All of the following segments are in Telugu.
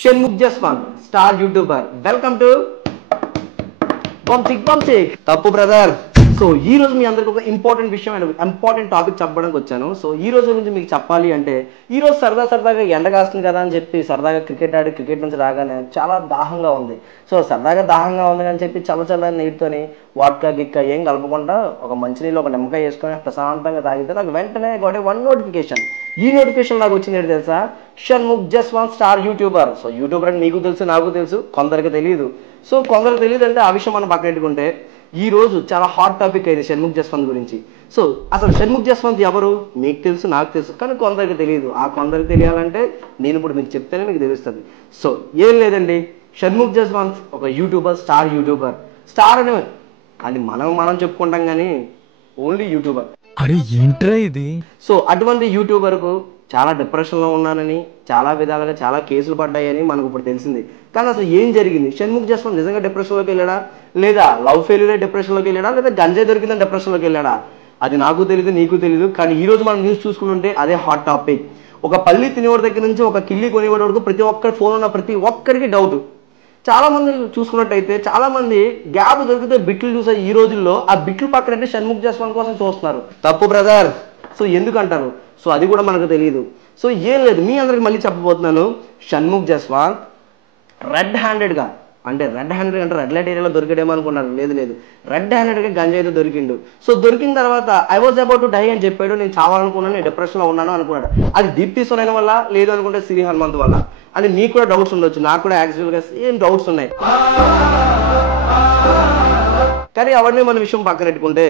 Shenmukh Jaswant, star YouTuber. Welcome to Bumchick. తప్పు బ్రదర్. సో ఈ రోజు మీ అందరికి ఒక ఇంపార్టెంట్ టాపిక్ చెప్పడానికి వచ్చాను. సో ఈ రోజు గురించి మీకు చెప్పాలి అంటే ఈ రోజు సరదాగా ఎండ కాస్తుంది కదా అని చెప్పి సరదాగా క్రికెట్ ఆడి క్రికెట్ నుంచి రాగానే చాలా దాహంగా ఉంది. సో సరదాగా దాహంగా ఉంది అని చెప్పి చల్ల నీటితోని వాట్కా గిక్క ఏం కలపకుండా ఒక మంచినీళ్ళు ఒక నిమ్మకాయ వేసుకొని ప్రశాంతంగా తాగితే నాకు వెంటనే వన్ నోటిఫికేషన్. ఈ నోటిఫికేషన్ నాకు వచ్చింది ఏంటి తెలుసా? Shanmukh Jaswanth star YouTuber. So YouTuber అని మీకు తెలుసు, నాకు తెలుసు, కొందరికి తెలియదు. సో కొందరికి తెలియదు అంటే ఆ విషయం మనం పక్కన పెట్టుకుంటే ఈ రోజు చాలా హాట్ టాపిక్ అయింది షణ్ముఖ్ జస్వంత్ గురించి. సో అసలు షణ్ముఖ్ జస్వంత్ ఎవరు మీకు తెలుసు, నాకు తెలుసు, కానీ కొందరికి తెలియదు. ఆ కొందరికి తెలియాలంటే నేను ఇప్పుడు మీకు చెప్తేనే మీకు తెలుస్తుంది. సో ఏం లేదండి, షణ్ముఖ్ జస్వంత్ ఒక యూట్యూబర్, స్టార్ యూట్యూబర్. స్టార్ అని అది మనం చెప్పుకుంటాం కానీ ఓన్లీ యూట్యూబర్. అరే ఏంట్రా ఇది? సో అటువంటి యూట్యూబర్కు చాలా డిప్రెషన్లో ఉన్నానని, చాలా విధాలుగా చాలా కేసులు పడ్డాయని మనకు ఇప్పుడు తెలిసింది. కానీ అసలు ఏం జరిగింది? షణ్ముఖ్ జస్వంత్ నిజంగా డిప్రెషన్లోకి వెళ్ళాడా, లేదా లవ్ ఫెయిల్యూర్ డిప్రెషన్లోకి వెళ్ళాడా, లేదా గంజాయి దొరికిందని డిప్రెషన్లోకి వెళ్ళాడా? అది నాకు తెలియదు, నీకు తెలియదు. కానీ ఈ రోజు మనం న్యూస్ చూసుకుంటుంటే అదే హాట్ టాపిక్. ఒక పల్లి తినేవాడి దగ్గర నుంచి ఒక కిల్లి కొనేవాడి వరకు ప్రతి ఒక్కరి ఫోన్ ఉన్న ప్రతి ఒక్కరికి డౌట్. చాలా మంది చూసుకున్నట్టయితే చాలా మంది గ్యాప్ దొరికితే బిట్లు చూసే ఈ రోజుల్లో ఆ బిట్లు పక్కన అంటే షణ్ముఖ్ జస్వంత్ కోసం చూస్తున్నారు. తప్పు బ్రదర్. సో ఎందుకంటారు? సో అది కూడా మనకు తెలియదు. సో ఏం లేదు, మీ అందరికి మళ్ళీ చెప్పబోతున్నాను. షణ్ముఖ్ జస్వంత్ రెడ్ హ్యాండెడ్గా అంటే రెడ్ లైట్ ఏరియాలో దొరికాడేమో అనుకున్నాను. లేదు, రెడ్ హ్యాండెడ్గా గంజాయితో దొరికిండు. సో దొరికిన తర్వాత I was about to die అని చెప్పాడు. నేను చావాలనుకున్నాను, నేను డిప్రెషన్లో ఉన్నాను అనుకున్నాడు. అది దీప్తి సునైన వల్ల, లేదు అనుకుంటే సిరి హనుమంత్ వల్ల. అంటే మీకు కూడా డౌట్స్ ఉండొచ్చు, నాకు కూడా యాక్చువల్గా సేమ్ డౌట్స్ ఉన్నాయి. కానీ అవన్నీ మన విషయం పక్కన పెట్టుకుంటే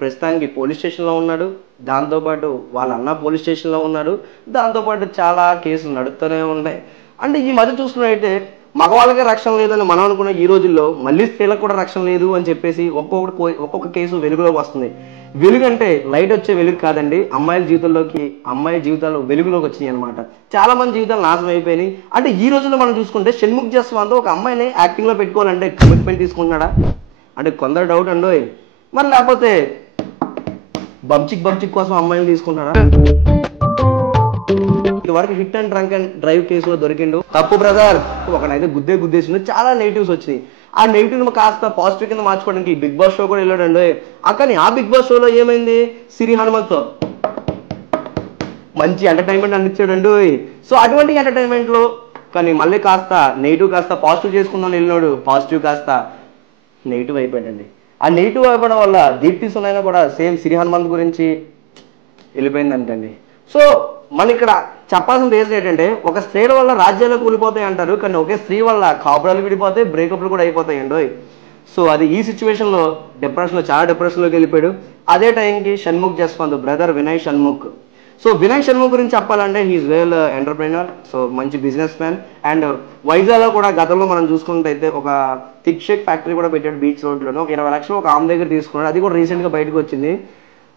ప్రస్తుతానికి పోలీస్ స్టేషన్లో ఉన్నాడు. దాంతోపాటు వాళ్ళ అన్న పోలీస్ స్టేషన్లో ఉన్నాడు. దాంతోపాటు చాలా కేసులు నడుస్తూనే ఉన్నాయి. అంటే ఈ మధ్య చూసుకున్నట్టయితే మగవాళ్ళకే రక్షణ లేదని మనం అనుకున్న ఈ రోజుల్లో మళ్ళీ స్త్రీలకు కూడా రక్షణ లేదు అని చెప్పేసి ఒక్కొక్క కేసు వెలుగులోకి వస్తుంది. వెలుగు అంటే లైట్ వచ్చే వెలుగు కాదండి, అమ్మాయిల జీవితాలు వెలుగులోకి వచ్చినాయి అనమాట. చాలా మంది జీవితాలు నాశనం అయిపోయినాయి. అంటే ఈ రోజుల్లో మనం చూసుకుంటే షణ్ముఖ్ జస్వంత్ ఒక అమ్మాయిని యాక్టింగ్లో పెట్టుకోవాలంటే కమిట్మెంట్ తీసుకుంటున్నాడా అంటే కొందరు డౌట్ అండి. మరి లేకపోతే బంచిక్ కోసం అమ్మాయిని తీసుకుంటాడా? వరకు hit and drunk and drive కేసులో దొరికిండు. తప్పు బ్రదర్. ఒకనైతే గుద్దేసిండు. చాలా నెగిటివ్స్ వచ్చినాయి. ఆ నెగిటివ్ కాస్త పాజిటివ్ కింద మార్చుకోవడానికి బిగ్ బాస్ షో కూడా వెళ్ళాడండి. కానీ ఆ బిగ్ బాస్ షోలో ఏమైంది? సిరి హనుమంత్ మంచి ఎంటర్టైన్మెంట్ అందించాడండి. సో అటువంటి ఎంటర్టైన్మెంట్లో కానీ మళ్ళీ కాస్త నెగిటివ్ కాస్త పాజిటివ్ చేసుకుందాం వెళ్ళినాడు. పాజిటివ్ కాస్త నెగిటివ్ అయిపోయాడండి. ఆ నెగిటివ్ అయిపోవడం వల్ల దీప్తి సునైనా కూడా సేమ్ సిరి హనుమంత్ గురించి వెళ్ళిపోయిందంటండి. సో మన ఇక్కడ చెప్పాల్సిన రీజన్ ఏంటంటే ఒక స్త్రీల వల్ల రాజ్యాలు కూలిపోతాయి అంటారు, కానీ ఒకే స్త్రీ వల్ల కాపురాలు విడిపోతాయి, బ్రేకప్లు కూడా అయిపోతాయండి. సో అది ఈ సిచ్యువేషన్లో చాలా డిప్రెషన్లోకి వెళ్ళిపోయాడు. అదే టైంకి షణ్ముఖ్ జస్వంత్ బ్రదర్ వినయ్ షణ్ముఖ్. సో వినయ్ షణ్ముఖ్ గురించి చెప్పాలంటే హీఈస్ వెల్ ఎంటర్ప్రెన్యూర్. సో మంచి బిజినెస్ మ్యాన్. అండ్ వైజాగ్లో కూడా గతంలో మనం చూసుకున్నట్టయితే ఒక థిక్ షేక్ ఫ్యాక్టరీ కూడా పెట్టాడు బీచ్ రోడ్లోనే. ఒక 20 లక్షలు ఒక ఆమె దగ్గర తీసుకున్నాడు. అది కూడా రీసెంట్గా బయటకు వచ్చింది.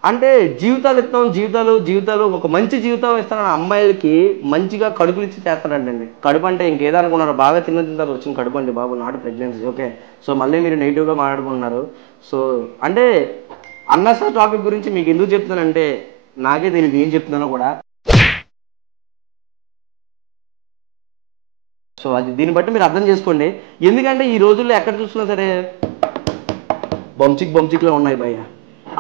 అంటే జీవితాలు ఒక మంచి జీవితం ఇస్తానన్న అమ్మాయిలకి మంచిగా కడుపులు ఇచ్చి చేస్తాడంటండి. కడుపు అంటే ఇంకేదనుకున్నారు, బాగా తిన్న తర్వాత వచ్చిన కడుపు అండి బాబు, నాట్ ప్రెగ్నెన్సీ. ఓకే, సో మళ్ళీ మీరు నెగిటివ్గా మాట్లాడుకుంటున్నారు. సో అంటే అన్నసర్ టాపిక్ గురించి మీకు ఎందుకు చెప్తున్నానంటే నాకే తెలియదు ఏం చెప్తున్నానో కూడా. సో అది దీన్ని బట్టి మీరు అర్థం చేసుకోండి. ఎందుకంటే ఈ రోజుల్లో ఎక్కడ చూసినా సరే బంచిక్లో ఉన్నాయి భయ్య.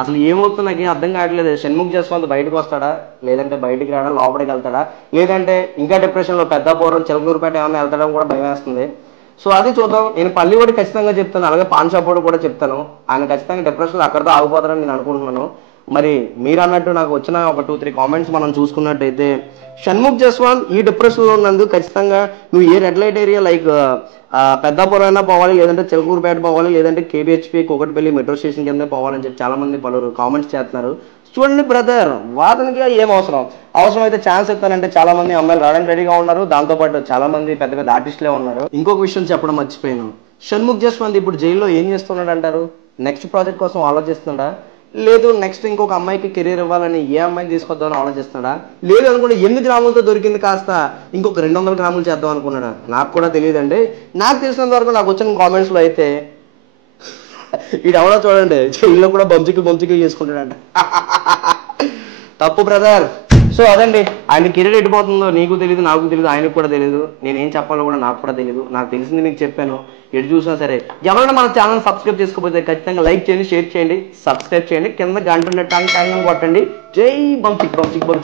అసలు ఏమవుతుందో నాకు ఏం అర్థం కావట్లేదు. షణ్ముఖ్ జస్వంత్ బయటకు వస్తాడా, లేదంటే బయటికి రాడా, లోపలికి వెళ్తాడా, లేదంటే ఇంకా డిప్రెషన్లో పెద్దాపురం చిలకలూరుపేట ఏమైనా వెళ్తాడో కూడా భయం వేస్తుంది. సో అది చూద్దాం. నేను పల్లి వాడికి ఖచ్చితంగా చెప్తాను, అలాగే పాన్ షాప్ వాడు కూడా చెప్తాను. ఆయన ఖచ్చితంగా డిప్రెషన్లో అక్కడితో ఆగిపోతారని నేను అనుకుంటున్నాను. మరి మీరు అన్నట్టు నాకు వచ్చిన ఒక 2-3 కామెంట్స్ మనం చూసుకున్నట్టయితే షణ్ముఖ్ జస్వంత్ ఈ డిప్రెషన్లో ఉన్నందుకు ఖచ్చితంగా నువ్వు ఏ red light area like Peddapuram అయినా పోవాలి, లేదంటే చిలకూరుపేట పోవాలి, లేదంటే కేబిహెచ్పి కూకట్పల్లి మెట్రో స్టేషన్ కింద పోవాలని చెప్పి చాలా మంది పలువురు కామెంట్స్ చేస్తున్నారు. చూడండి బ్రదర్, వాదనకి ఏం అవసరం అయితే ఛాన్స్ ఇస్తానంటే చాలా మంది అమ్మాయిలు రావడానికి రెడీగా ఉన్నారు. దాంతోపాటు చాలా మంది పెద్ద ఆర్టిస్టులే ఉన్నారు. ఇంకొక విషయం చెప్పడం మర్చిపోయాను. షణ్ముఖ్ జస్వంత్ ఇప్పుడు జైల్లో ఏం చేస్తున్నాడు అంటారు? నెక్స్ట్ ప్రాజెక్ట్ కోసం ఆలోచిస్తున్నాడా, లేదు నెక్స్ట్ ఇంకొక అమ్మాయికి కెరీర్ ఇవ్వాలని ఏ అమ్మాయిని తీసుకొద్దామని ఆలోచిస్తున్నాడా, లేదు అనుకుంటే 8 గ్రాములతో దొరికింది కాస్త ఇంకొక 200 గ్రాములు చేద్దాం అనుకున్నాడా? నాకు కూడా తెలియదండి. నాకు తెలిసినంత వరకు నాకు వచ్చిన కామెంట్స్లో అయితే ఇది ఎవడో చూడండి జైల్లో కూడా బంచికలు చేసుకుంటాడంట. తప్పు బ్రదర్. సో అదండి, ఆయన కెరీర్ ఎడిపోతుందో నీకు తెలియదు, నాకు తెలియదు, ఆయనకు కూడా తెలియదు. నేనేం చెప్పాలో కూడా నాకు కూడా తెలియదు. నాకు తెలిసింది నీకు చెప్పాను. ఎటు చూసినా సరే ఎవరైనా మన ఛానల్ సబ్స్క్రైబ్ చేసుకోకపోతే ఖచ్చితంగా లైక్ చేయండి, షేర్ చేయండి, సబ్స్క్రైబ్ చేయండి, కింద గంట టాంగ్ కొట్టండి. జై బంచిక్ బంచిక్ బంచిక్.